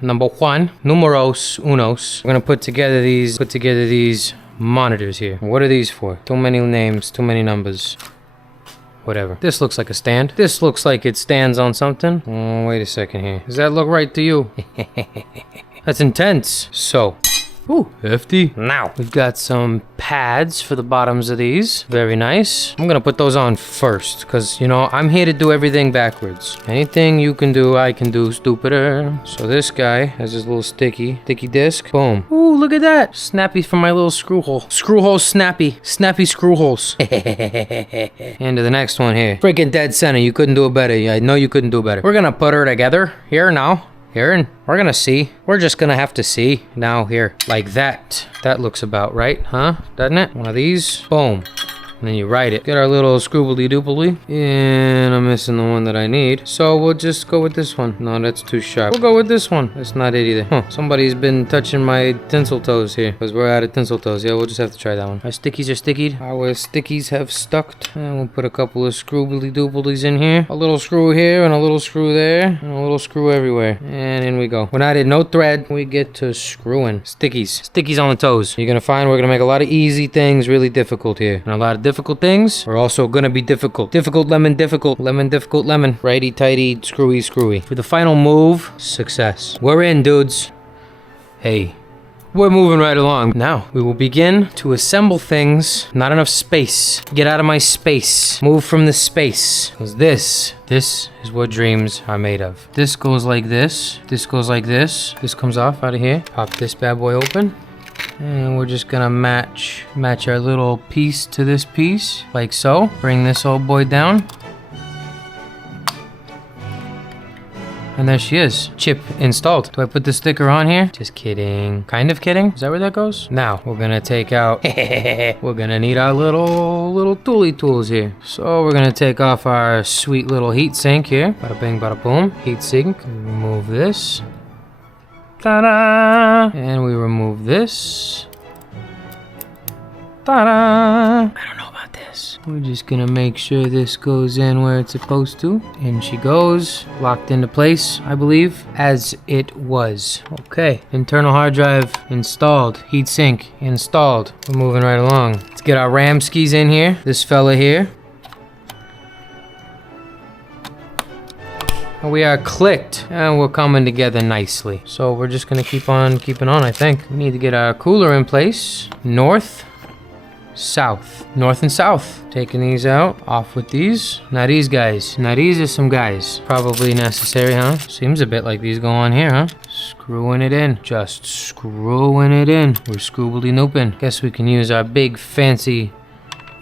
number one, numeros unos. We're gonna put together these monitors here. What are these for? Too many names, too many numbers. Whatever. This looks like a stand. This looks like it stands on something. Oh, wait a second here. Does that look right to you? That's intense. So, ooh, hefty. Now, we've got some pads for the bottoms of these. Very nice. I'm gonna put those on first, because, you know, I'm here to do everything backwards. Anything you can do, I can do stupider. So this guy has this little sticky disc. Boom. Ooh, look at that. Snappy from my little screw hole. Screw hole snappy. Snappy screw holes. And to the next one here. Freaking dead center. You couldn't do it better. I know you couldn't do better. We're gonna put her together here now. Here, and we're gonna see. We're just gonna have to see now here. Like that. That looks about right, huh? Doesn't it? One of these. Boom. And then you write it. Get our little scroobly-doobly. And I'm missing the one that I need. So we'll just go with this one. No, that's too sharp. We'll go with this one. That's not it either. Huh. Somebody's been touching my tinsel toes here. Because we're out of tinsel toes. Yeah, we'll just have to try that one. Our stickies are stickied. Our stickies have stuck. And we'll put a couple of scroobly-dooblies in here. A little screw here and a little screw there. And a little screw everywhere. And in we go. When I did no thread, we get to screwing. Stickies. Stickies on the toes. You're gonna find we're gonna make a lot of easy things really difficult here. And a lot of difficult things are also gonna be difficult. Difficult lemon, difficult lemon, difficult lemon. Righty tighty, screwy, screwy. For the final move, success. We're in, dudes. Hey, we're moving right along. Now, we will begin to assemble things. Not enough space. Get out of my space. Move from the space. Because this is what dreams are made of. This goes like this. This goes like this. This comes off out of here. Pop this bad boy open. And we're just gonna match our little piece to this piece, like so. Bring this old boy down. And there she is, chip installed. Do I put the sticker on here? Just kidding. Kind of kidding. Is that where that goes? Now, we're gonna take out, we're gonna need our little tooly tools here. So we're gonna take off our sweet little heat sink here. Bada bing, bada boom. Heat sink, remove this. Ta-da! And we remove this. Ta-da! I don't know about this. We're just gonna make sure this goes in where it's supposed to. In she goes. Locked into place, I believe, as it was. Okay. Internal hard drive installed. Heatsink installed. We're moving right along. Let's get our RAM skis in here. This fella here. We are clicked and we're coming together nicely. So we're just gonna keep on keeping on, I think. We need to get our cooler in place. North, south. North and south. Taking these out. Off with these. Now these guys. Now these are some guys. Probably necessary, huh? Seems a bit like these go on here, huh? Screwing it in. Just screwing it in. We're scroobly nooping. Guess we can use our big fancy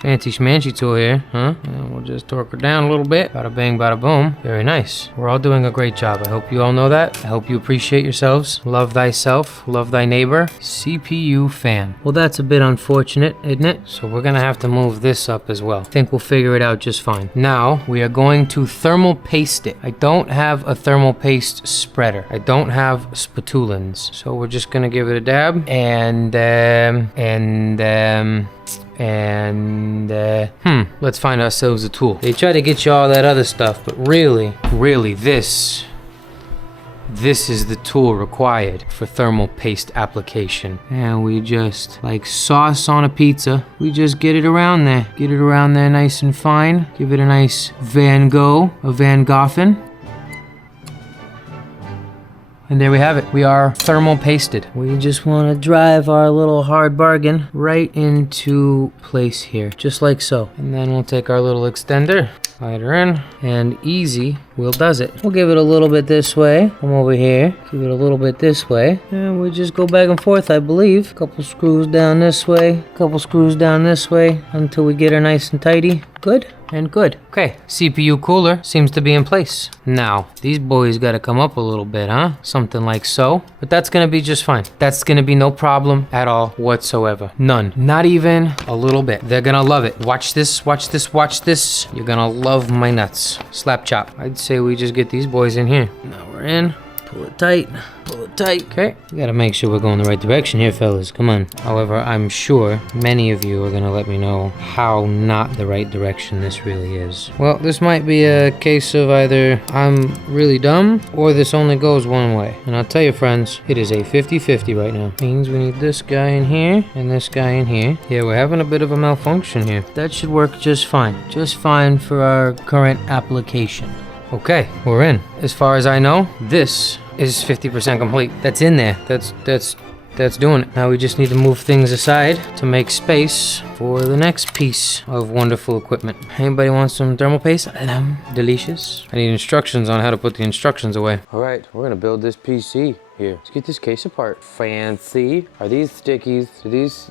schmancy tool here, huh? And we'll just torque her down a little bit. Bada bang, bada boom. Very nice. We're all doing a great job. I hope you all know that. I hope you appreciate yourselves. Love thyself. Love thy neighbor. CPU fan. Well, that's a bit unfortunate, isn't it? So we're gonna have to move this up as well. I think we'll figure it out just fine. Now, we are going to thermal paste it. I don't have a thermal paste spreader. I don't have spatulins. So we're just gonna give it a dab. Let's find ourselves a tool. They try to get you all that other stuff, but really, this is the tool required for thermal paste application. And we just, like sauce on a pizza, we just get it around there. Get it around there nice and fine. Give it a nice Van Gogh, a Van Goghen. And there we have it. We are thermal pasted. We just want to drive our little hard bargain right into place here, just like so. And then we'll take our little extender, slide her in, and easy wheel does it. We'll give it a little bit this way. Come over here, give it a little bit this way, and we'll just go back and forth, I believe. A couple screws down this way, a couple screws down this way, until we get her nice and tidy. Good and good. Okay, CPU cooler seems to be in place. Now, these boys gotta come up a little bit, huh? Something like so. But that's gonna be just fine. That's gonna be no problem at all whatsoever. None. Not even a little bit. They're gonna love it. Watch this, watch this, watch this. You're gonna love my nuts. Slap chop. I'd say we just get these boys in here. Now we're in. Pull it tight. Pull it tight. Okay. We gotta make sure we're going the right direction here, fellas. Come on. However, I'm sure many of you are gonna let me know how not the right direction this really is. Well, this might be a case of either I'm really dumb or this only goes one way. And I'll tell you, friends, it is a 50-50 right now. Means we need this guy in here and this guy in here. Yeah, we're having a bit of a malfunction here. That should work just fine. Just fine for our current application. Okay, we're in. As far as I know, this is 50% complete. That's in there. That's doing it. Now we just need to move things aside to make space for the next piece of wonderful equipment. Anybody want some thermal paste? Delicious. I need instructions on how to put the instructions away. All right, we're gonna build this PC here. Let's get this case apart. Fancy. Are these stickies? Do these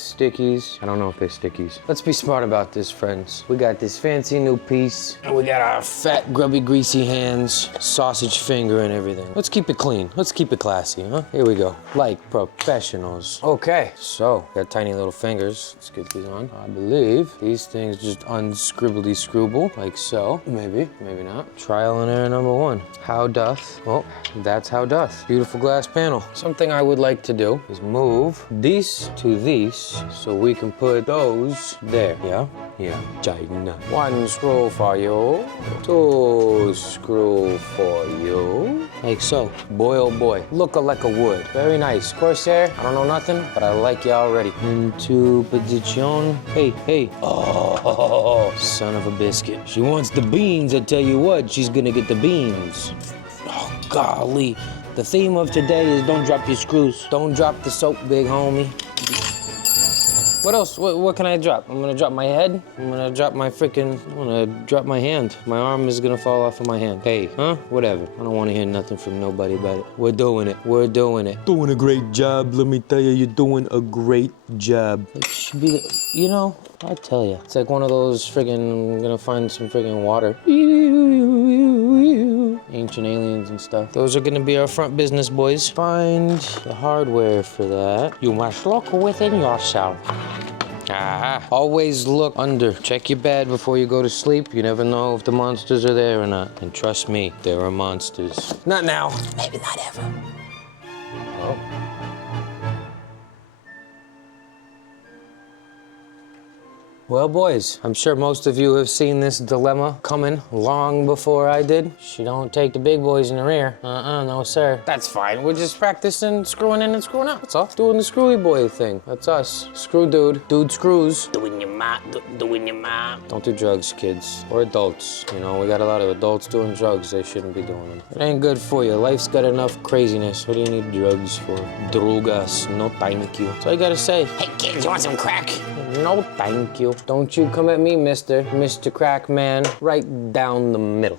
stickies? I don't know if they're stickies. Let's be smart about this, friends. We got this fancy new piece, and we got our fat, grubby, greasy hands, sausage finger and everything. Let's keep it clean. Let's keep it classy, huh? Here we go. Like professionals. Okay, so got tiny little fingers. Let's get these on. I believe these things just unscribbly scrubble, like so. Maybe, maybe not. Trial and error number one. How doth? Well, that's how doth. Beautiful glass panel. Something I would like to do is move these to these so we can put those there. Yeah? Yeah. China. One screw for you. Two screw for you. Like so. Boy, oh boy. Look like a wood. Very nice. Corsair, I don't know nothing, but I like you already. Into position. Hey, hey. Oh, son of a biscuit. She wants the beans. I tell you what, she's gonna get the beans. Oh, golly. The theme of today is don't drop your screws. Don't drop the soap, big homie. What else? What can I drop? I'm gonna drop my head. I'm gonna drop my my hand. My arm is gonna fall off of my hand. Hey, huh? Whatever. I don't wanna hear nothing from nobody about it. We're doing it. We're doing it. Doing a great job. Let me tell you, you're doing a great job. It should be, you know, I tell you. It's like one of those I'm gonna find some friggin' water. Ancient aliens and stuff. Those are gonna be our front business, boys. Find the hardware for that. You must look within yourself. Aha. Always look under. Check your bed before you go to sleep. You never know if the monsters are there or not. And trust me, there are monsters. Not now. Maybe not ever. Oh. Well, boys, I'm sure most of you have seen this dilemma coming long before I did. She don't take the big boys in the rear. No sir. That's fine. We're just practicing screwing in and screwing out. That's all. Doing the screwy boy thing. That's us. Screw dude. Dude screws. Doing your mom. Doing your mom. Don't do drugs, kids. Or adults. You know, we got a lot of adults doing drugs. They shouldn't be doing them. It ain't good for you. Life's got enough craziness. What do you need drugs for? Drogas. No thank you. That's all you gotta say. Hey kids, you want some crack? No thank you. Don't you come at me, Mr. Crack Man. Right down the middle.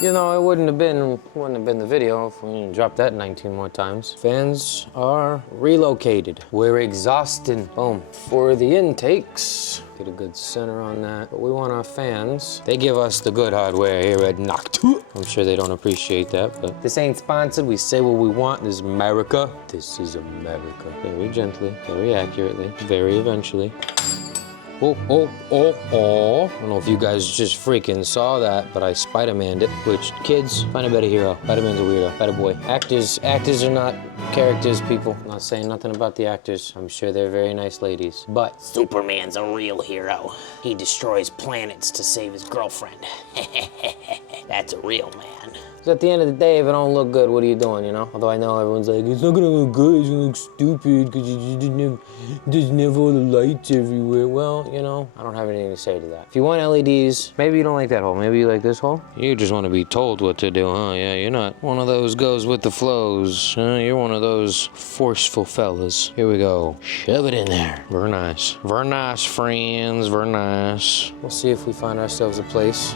You know, it wouldn't have been the video if we didn't drop that 19 more times. Fans are relocated. We're exhausted. Boom. For the intakes, get a good center on that. But we want our fans. They give us the good hardware here at Ep.2. I'm sure they don't appreciate that, but this ain't sponsored. We say what we want. This is America. This is America. Very gently, very accurately, very eventually. Oh, oh, oh, oh. I don't know if you guys just freaking saw that, but I Spider-Man'd it. Which, kids, find a better hero. Spider-Man's a weirdo, better boy. Actors are not characters, people. I'm not saying nothing about the actors. I'm sure they're very nice ladies. But Superman's a real hero. He destroys planets to save his girlfriend. That's a real man. So at the end of the day, if it don't look good, what are you doing, you know? Although I know everyone's like, it's not gonna look good, it's gonna look stupid, because you didn't have all the lights everywhere. Well, you know, I don't have anything to say to that. If you want LEDs, maybe you don't like that hole, maybe you like this hole? You just want to be told what to do, huh? Yeah, you're not one of those goes with the flows, huh? You're one of those forceful fellas. Here we go. Shove it in there. Very nice. Very nice, friends, very nice. We'll see if we find ourselves a place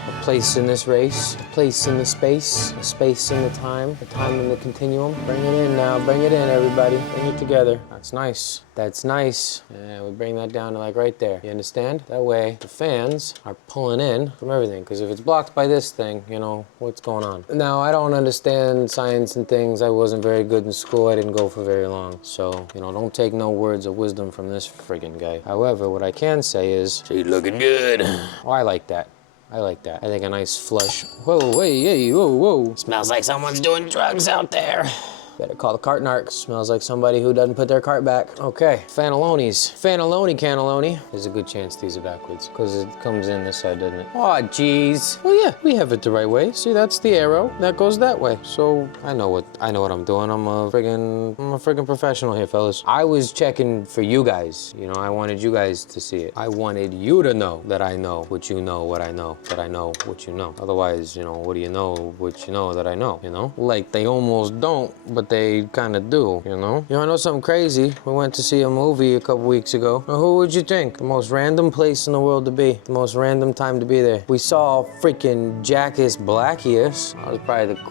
in this race, a place in the space. The space in the time in the continuum. Bring it in now, bring it in everybody. Bring it together. That's nice. That's nice. And we bring that down to like right there. You understand? That way the fans are pulling in from everything. Because if it's blocked by this thing, you know, what's going on? Now, I don't understand science and things. I wasn't very good in school. I didn't go for very long. So, you know, don't take no words of wisdom from this friggin' guy. However, what I can say is, she's looking good. Oh, I like that. I like that. I think a nice flush. Whoa, hey, whoa. Smells like someone's doing drugs out there. Better call the cart narc. Smells like somebody who doesn't put their cart back. Okay, Fanalonis. Fanaloni cannelloni. There's a good chance these are backwards because it comes in this side, doesn't it? Oh, geez. Well, yeah, we have it the right way. See, that's the arrow. That goes that way. So I know what I'm doing. I'm a friggin' professional here, fellas. I was checking for you guys. You know, I wanted you guys to see it. I wanted you to know that I know what you know, what I know, that I know what you know. Otherwise, you know, what do you know, what you know that I know, you know? Like they almost don't, but they kind of do, you know? You wanna know something crazy? We went to see a movie a couple weeks ago. Now, who would you think? The most random place in the world to be. The most random time to be there. We saw freaking Jackass Blackius. That was probably the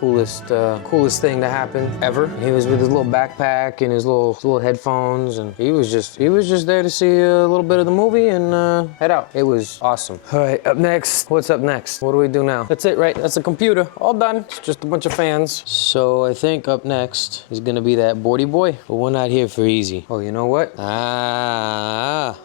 coolest thing to happen ever. He was with his little backpack and his little headphones, and he was just there to see a little bit of the movie and head out. It was awesome. All right, up next. What's up next? What do we do now? That's it, right? That's the computer. All done. It's just a bunch of fans. So I think up next is gonna be that boardy boy, but we're not here for easy. Oh, you know what?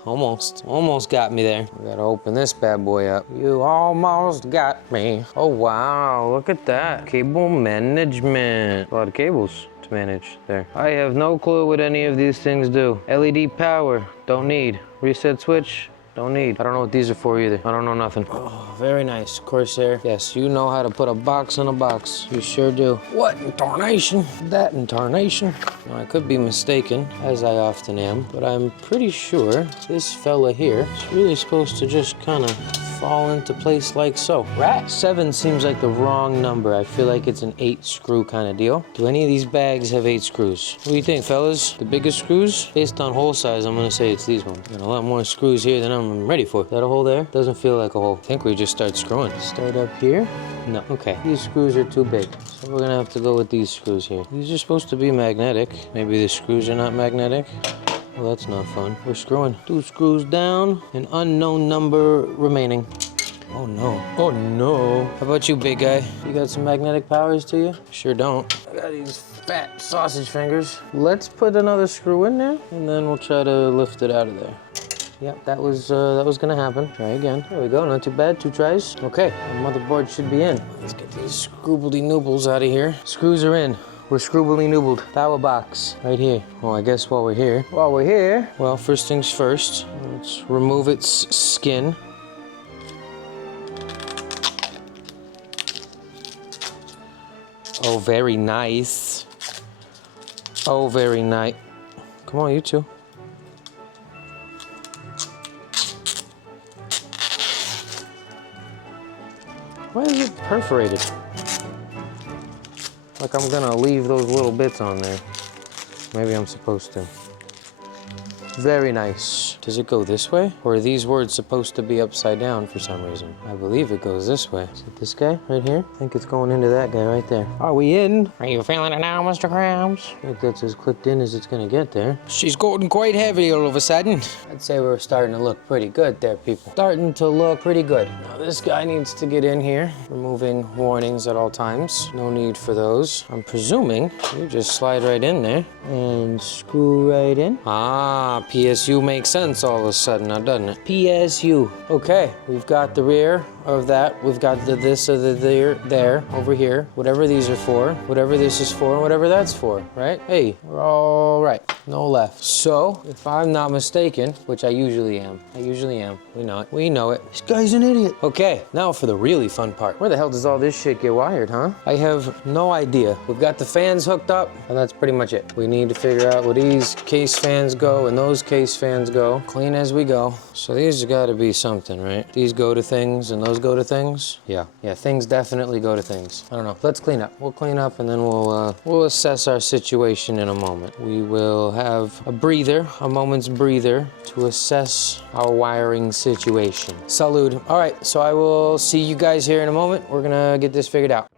Almost got me there. We gotta open this bad boy up. You almost got me. Oh wow, look at that. Cable management. A lot of cables to manage there. I have no clue what any of these things do. LED power, don't need. Reset switch, don't need. I don't know what these are for either. I don't know nothing. Oh, very nice. Corsair. Yes, you know how to put a box in a box. You sure do. What in tarnation? That in tarnation? Well, I could be mistaken, as I often am, but I'm pretty sure this fella here is really supposed to just kind of fall into place like so. Right? 7 seems like the wrong number. I feel like it's an 8 screw kind of deal. Do any of these bags have 8 screws? What do you think, fellas? The biggest screws? Based on hole size, I'm gonna say it's these ones. Got a lot more screws here than I'm ready for. Is that a hole there? Doesn't feel like a hole. I think we just start screwing. Start up here? No. Okay. These screws are too big. So we're gonna have to go with these screws here. These are supposed to be magnetic. Maybe the screws are not magnetic. Well, that's not fun. We're screwing. 2 screws down, an unknown number remaining. Oh no. Oh no. How about you, big guy? You got some magnetic powers to you? Sure don't. I got these fat sausage fingers. Let's put another screw in there, and then we'll try to lift it out of there. Yep, that was gonna happen. Try again. There we go, not too bad, 2 tries. Okay, the motherboard should be in. Let's get these scroobledy noobles out of here. Screws are in. We're scroobledy noobled. Power box, right here. Well, I guess while we're here, well, first things first, let's remove its skin. Oh, very nice. Oh, very nice. Come on, you two. Why is it perforated? Like I'm gonna leave those little bits on there. Maybe I'm supposed to. Very nice. Does it go this way? Or are these words supposed to be upside down for some reason? I believe it goes this way. Is it this guy right here? I think it's going into that guy right there. Are we in? Are you feeling it now, Mr. Krabs? I think that's as clicked in as it's gonna get there. She's gotten quite heavy all of a sudden. I'd say we're starting to look pretty good there, people. Starting to look pretty good. Now this guy needs to get in here. Removing warnings at all times. No need for those. I'm presuming you just slide right in there and screw right in. Ah, PSU makes sense all of a sudden now, doesn't it? PSU. Okay, we've got the rear of that. We've got the this or the there, over here. Whatever these are for, whatever this is for, and whatever that's for, right? Hey, we're all right. No left. So, if I'm not mistaken, which I usually am. We know it. We know it. This guy's an idiot. Okay, now for the really fun part. Where the hell does all this shit get wired, huh? I have no idea. We've got the fans hooked up, and that's pretty much it. We need to figure out where these case fans go and those case fans go. Clean as we go. So these gotta be something, right? These go to things and those go to things. Yeah, things definitely go to things. I don't know. Let's clean up. We'll clean up and then we'll assess our situation in a moment. We will have a moment's breather to assess our wiring situation. Salud. All right, so I will see you guys here in a moment. We're gonna get this figured out.